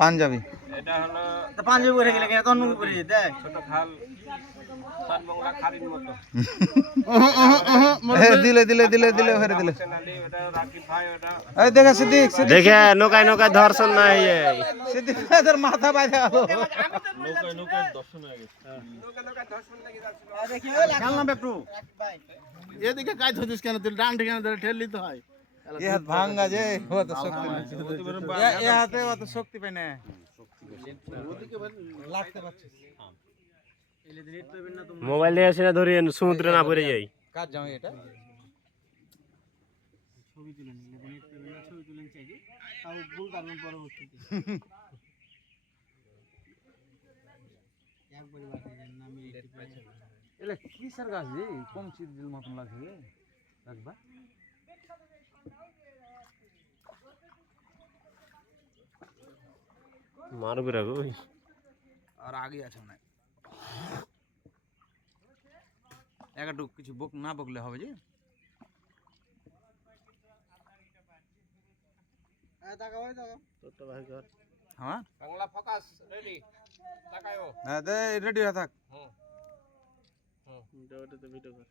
পাঞ্জাবি এটা হলো পাঞ্জাবি করে গেলে এখন নুন করে যেতে ছোট খাল সাত বাংলা খারির মতো দিলে দিলে দিলে দিলে হরে দিলে সেনালি ওটা রাকিব ভাই ওটা এই দেখা সিদ্দিক দেখে নৌকায় নৌকায় ধর্ষণ নাই সিদ্দিক তোর মাথা বাইরে গেল নৌকা দর্শন লেগে যাচ্ছে খেললাম একটু এদিকে কাজ হচ্ছিস কেন তুই ডান ঠিকানা ধরে ঠেললি তো হয় এ হাত ভাঙা যে অত শক্তি নাই এ হাতে অত শক্তি পায় না লাগতে পারছিস মোবাইল নিয়ে আসে না ধরে সমুদ্রে না পড়ে যাই কাজ যাও এটা ছবি তুলে নিলে নেট পেবে না ছবি তুলে চাইছি তাও ভুল কারণ পরবর্তীতে একবারই বাকি দেন না আমি নেট পাইছি এলা কিসের গাছ রে কম চিদিল মতন লাগে রাখবা মারবে রাখো আর আগে আছে না একটু কিছু বক না বকলে হবে যে হ্যাঁ বাংলা ফোকাস রেডি তাকায়ও হ্যাঁ দে রেডি হয়ে থাক হুম ভিডিও কর